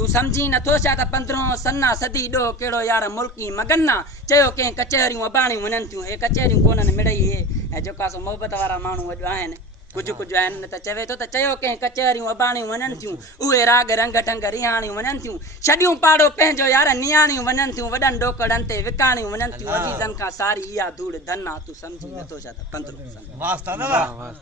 तू समझी नथो छा त 15 सन्ना सदी डो केड़ो यार मुल्की मगन्ना चयो के कचहरियूं अबाणियूं वञनि थियूं हे कचहरियूं कोननि मिड़ई हे ऐं जेका सो मोहबत वारा माण्हू अॼु आहिनि कुझु कुझु आहिनि न त चवे थो त चयो के कचहरियूं अबाणियूं वञनि थियूं उहे राग रंग ठंग रिहाणियूं वञनि थियूं छॾियूं पाड़ो पंहिंजो यार नियाणियूं वञनि थियूं वॾनि डोकड़नि ते विकाणियूं वञनि थियूं अजीज़नि खां सारी इहा धूड़ धना तू समझी नथो छा त 15 सन्ना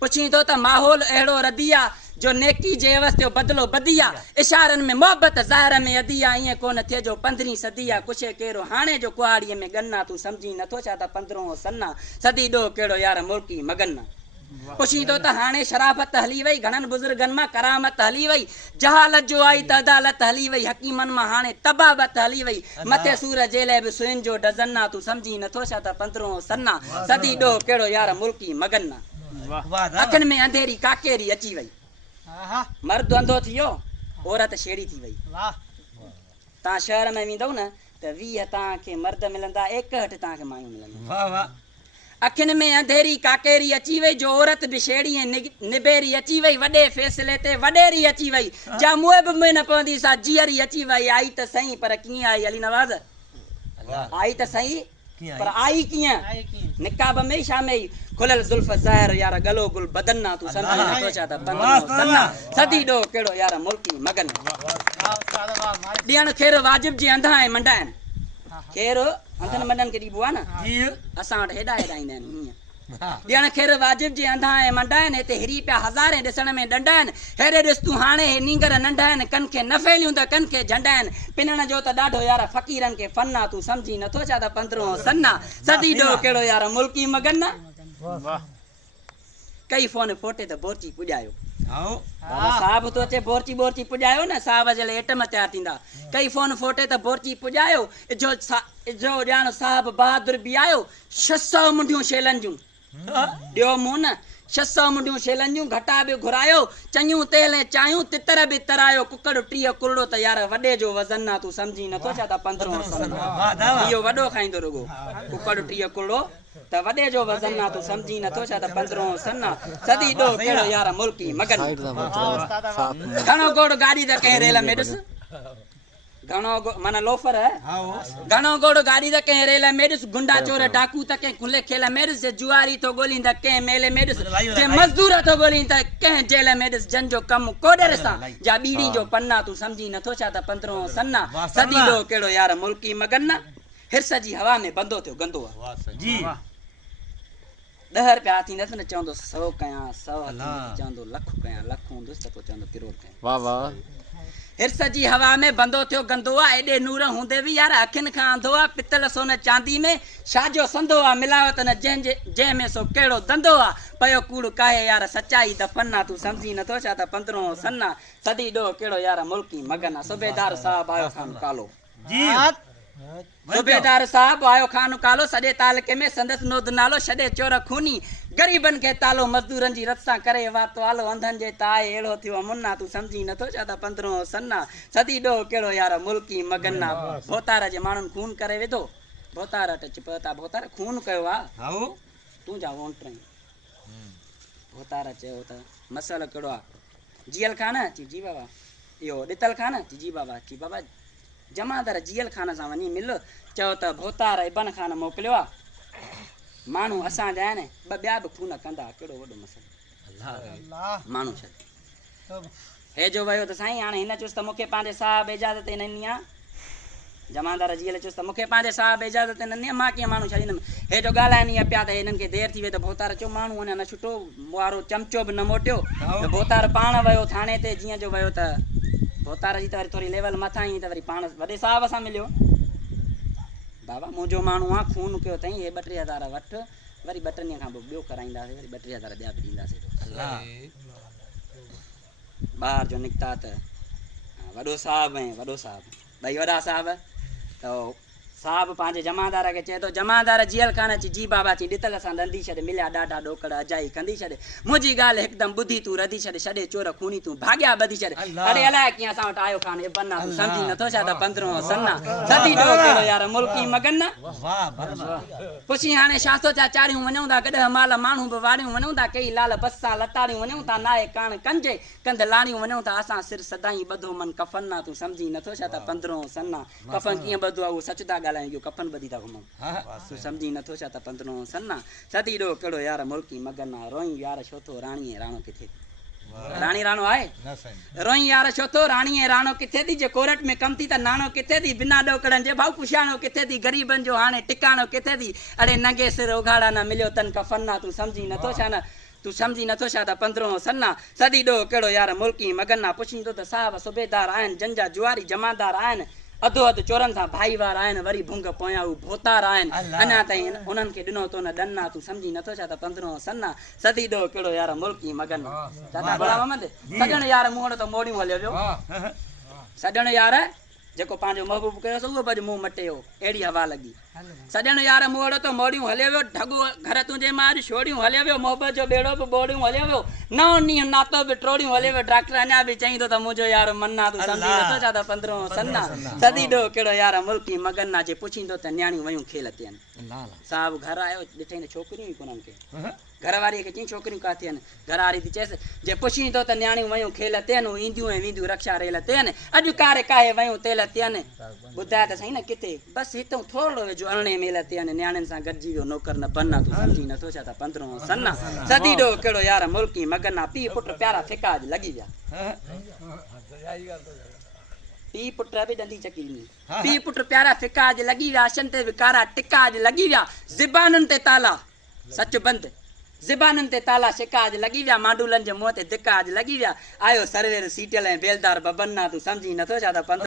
पुछी थो त माहौल अहिड़ो रदिया जो नेकी जे एवज़ ते बदिलो बदिया इशारनि में मोहबत ज़ाहिर में अदिया ईअं कोन थिए जो 15 सदी आहे कुझु कहिड़ो हाणे जो कुआड़ीअ में गन्ना तू समझी नथो छा त 15 सन्ना सदी डो कहिड़ो यार मुल्की मगन्ना पुछी थो त हाणे शराबत हली वई घणनि बुज़ुर्गनि मां करामत हली वई जहालत जो आई त अदालत हली वई हकीमनि मां हाणे तबाबत हली वई मथे सूर जे लाइ बि सुइन जो डज़न्ना तू समझी नथो छा त 15 सन्ना सदी डो कहिड़ो यार मुल्की मगन्ना अखियुनि में अंधेरी काकेरी अची वई मर्द अंधो थी वियो औरत शेड़ी थी वई तव्हां शहर में वेंदव न त 20 तव्हांखे मर्द मिलंदा 61 तव्हांखे मायूं मिलंदियूं अखियुनि में अंधेरी काकेरी अची वई जो औरत बि शेड़ी ऐं निबेरी अची वई वॾे फ़ैसिले ते वॾेरी अची वई जा मुंहुं बि मुंहुं न पवंदी सा जीअरी अची वई आई त सही पर कीअं आई अली नवाज़ आई त सही पर आई कीअं निकाब में छा में खुलल जुल्फ ज़ाहिर यार गलो गुल बदन्ना तू समझी नथो छा त 15 सन्ना सदी डो कहिड़ो यार मुल्की मगन ॾियण खेर वाजिब जे अंधा ऐं मंडा आहिनि खेर अंधनि मंडनि खे ॾिबो आहे न असां वटि हेॾा हेॾा ईंदा आहिनि हीअं ॾियण खेर वाजिब जे अंधा ऐं मंडा आहिनि हिते हिरी पिया हज़ारे ॾिसण में ॾंडा आहिनि हेॾे ॾिस तूं हाणे हे नींगर नंढा आहिनि कन खे न फैलियूं त कन खे झंडा आहिनि पिनण जो त ॾाढो यार फ़क़ीरनि खे फन आहे तूं समझी नथो छा त 15 सन्ना सदी डो कहिड़ो यार मुल्की मगन कई फोन फोटे त बोरची पुॼायो साहब तो अचे बोरची बोरची पुॼायो न साहब जे लाइ एटम तयार थींदा कई फोन फोटे त बोरची पुॼायो जो ॼाण साहब बहादुर बि आयो 600 मुंडियूं शेलनि जूं ॾियो मूं न 600 मुंडियूं शेलनि जूं घटा बि घुरायो चङियूं तेल ऐं चांहियूं तितर बि तरायो कुकड़ 30 कुरड़ो त यार वॾे जो वज़न आहे तूं समझी नथो छा त 15 सन्ना इहो वॾो खाईंदो रुगो कुकड़ 30 कुरड़ो त वॾे जो वज़न आहे तूं समझी नथो छा त 15 सन्ना सदी डो कहिड़ो यार मुल्की मगन घणो गोड़ गाॾी त कंहिं रेल में ॾिस घणो माना लोफर घणो गोड़ गाॾी त कंहिं रेल में ॾिस गुंडा चोर डाकू त कंहिं खुले खेल में ॾिस जे जुआरी थो ॻोल्हीं त कंहिं मेले में ॾिस जे मज़दूर थो ॻोल्हीं त कंहिं जेल में ॾिस जन जो कमु कोॾर सां जा बीड़ी जो पन्ना तूं समझी नथो छा त 15 सन्ना सदी डो कहिड़ो यार मुल्की मगन हिर्स जी हवा में बंदो थियो गंदो जी 10 रुपया थींदसि न चवंदो 100 कयां 100 चवंदो लख कयां लख हूंदुसि त पोइ चवंदो किरोड़ कयां वाह वाह हिर्स जी हवा में बंदो थियो गंदो आहे एॾे नूर हूंदे बि यार अखियुनि खां अंधो आहे पितल सोन चांदी में छाजो संदो आहे मिलावट न जंहिं में सो कहिड़ो धंधो आहे पयो कूड़ काहे यार सचाई दफ़न आहे तूं समझी नथो छा त 15 सन्ना सदी डो कहिड़ो यार मुल्की मगन आहे सूबेदार साहब आयो खान कालो जी सूबेदार साहब आयो खान कालो सॼे तालुके में संदसि नोद नालो छॾे चोर खूनी ग़रीबनि खे तालो मज़दूरनि जी रत सां करे वातो आलो अंधनि जे ताए अहिड़ो थियो मुन्ना तूं समझी नथो छा त 15 सन्ना सदी डो कहिड़ो यार मुल्की मगन भोतार जे माण्हुनि खून करे विधो भोतार टच पता भोतार खून कयो आहे तूं जा वोट भोतार चयो त मसइलो कहिड़ो आहे जियल खान चई जी बाबा इहो ॾितल खान चई जी बाबा जमादार जियल खान सां वञी मिल चयो त भोतार इबन खान मोकिलियो आहे माण्हू असांजा आहिनि ॿिया बि खून कंदा कहिड़ो वॾो मसइलो माण्हू छा हे जो वियो त साईं हाणे हिन चयुसि त मूंखे पंहिंजे साहिब इजाज़त ॾिनी आहे जमादार जियल चयुसि त मूंखे पंहिंजे साहिब इजाज़त ॾिनी आहे मां कीअं माण्हू छॾींदुमि हे जो ॻाल्हाइनि आहे पिया त हिननि खे देरि थी वई त भोतार चयो माण्हू अञा न छुटो वारो चमचो बि न मोटियो त भोतार पाण वियो थाणे ते जीअं जो वियो त भोतार जी त वरी थोरी लेवल मथां ई त वरी पाण वॾे साहिब सां मिलियो बाबा मुंहिंजो माण्हू आहे खून कयो अथई हे 2-3 हज़ार वठि वरी 2 ॾींहं खां पोइ ॿियो कराईंदासीं वरी 2-3 हज़ार ॿिया बि ॾींदासीं ॿाहिरि जो निकिता त वॾो साहिब ऐं वॾो साहिब ॿई वॾा साहिब त साहब पंहिंजे जमादार खे चए थो जमादार जेल खाने अची जी बाबा ची ॾितल सां ॾंदी छॾ मिलिया ॾाढा ॾोकड़ अजाई कंदी छॾ मुंहिंजी ॻाल्हि हिकदमि ॿुधी तूं रधी छॾ छॾे चोर खूनी तूं भाॻिया ॿधी छॾ अरे अलाए कीअं असां वटि आयो कान बन्ना तूं सम्झी नथो छा त 15 सन्ना सदी ॾो कहिड़ो यार मुल्की मगन न पुछी हाणे छा थो छा चाढ़ियूं वञूं था कॾहिं माल माण्हू बि वाड़ियूं वञूं था कई लाल बसां लताड़ियूं वञूं था नाए कान कंजे कंध लाड़ियूं वञूं था असां सिर सदाई ॿधो मन कफन ना तूं सम्झी नथो छा त 15 सन्ना कफन कीअं ॿधो आहे उहो सच था ॻाल्हायूं इहो कफन ॿधी था घुमूं तूं सम्झी नथो छा त 15 सन्ना सदी ॾो कहिड़ो यार मुल्की मगन आहे रोई यार छो थो राणी राणो किथे राणी राणो आहे रोई यार छो थो राणी राणो किथे थी जे कोरट में कम थी त नाणो किथे थी बिना ॾोकड़नि जे भाऊ पुछाणो किथे थी ग़रीबनि जो हाणे टिकाणो किथे थी अरे नंगे सिर उघाड़ा न मिलियो तन कफन ना तूं सम्झी नथो छा न तूं सम्झी नथो छा त 15 सन्ना सदी ॾो कहिड़ो यार मुल्की मगन आहे पुछींदो त साहब सूबेदार आहिनि जंजा जुआरी जमादार आहिनि अधो अधु चोरनि सां भाईवार आहिनि वरी भुंग पोयां हू भोतार आहिनि अञा ताईं उन्हनि खे ॾिनो तो न ॾन्ना तूं सम्झी नथो छा त 15 सन्ना सदी ॾो कहिड़ो यार मुल्की मगन दादा भला मोहम्मद सॼण यार मूं वटि त मोड़ियूं हलियो पियो सॼण यार जेको पंहिंजो महबूब कयोसि उहो बि मुंहुं मटियो अहिड़ी हवा लॻी सॼण यार मूं वटि त मोड़ियूं हलियो वियो ढगो घर तुंहिंजे मां अॼु छोड़ियूं हलियो वियो मोहबत जो बेड़ो बि बोड़ियूं हलियो वियो नओं ॾींहुं नातो बि टोड़ियूं हलियो वियो डॉक्टर अञा बि चई थो त मुंहिंजो यार मन्ना तूं सम्झी नथो छा त 15 सन्ना सदी ॾो कहिड़ो यार मुल्की मगन ना जे पुछींदो त न्याणियूं वयूं खेल थियनि साहब घर आयो ॾिठई त छोकिरियूं ई कोन्हनि खे घरवारीअ खे चई छोकिरियूं किथे आहिनि घरवारी थी चएसि जे पुछींदो त न्याणियूं वयूं खेल थियनि ईंदियूं ऐं वेंदियूं रक्षा रेल थियनि अॼु कारे काहे वयूं तेल थियनि ॿुधाए त सही न किथे बसि हितां थोरो वेझो अरिड़हें मेल थियनि न्याणियुनि सां गॾिजी वियो नौकर न बन तूं सम्झी नथो छा त 15 सन्ना सदी ॾो कहिड़ो यार मुल्की मगन आहे पीउ पुट प्यारा फिका अॼु लॻी विया पीउ पुट बि ॾंदी चकी ॾिनी पीउ पुट प्यारा फिका अॼु लॻी विया अशन ते बि कारा टिका अॼु लॻी विया ज़बानुनि ते ताला सच बंदि ज़बानुनि ते ताला शिका अॼु लॻी विया मांडूलनि जे मुंहं ते धिका अॼु लॻी विया आयो सरवेर सीटियल ऐं बेलदार बबन्ना तूं सम्झी नथो छा त 15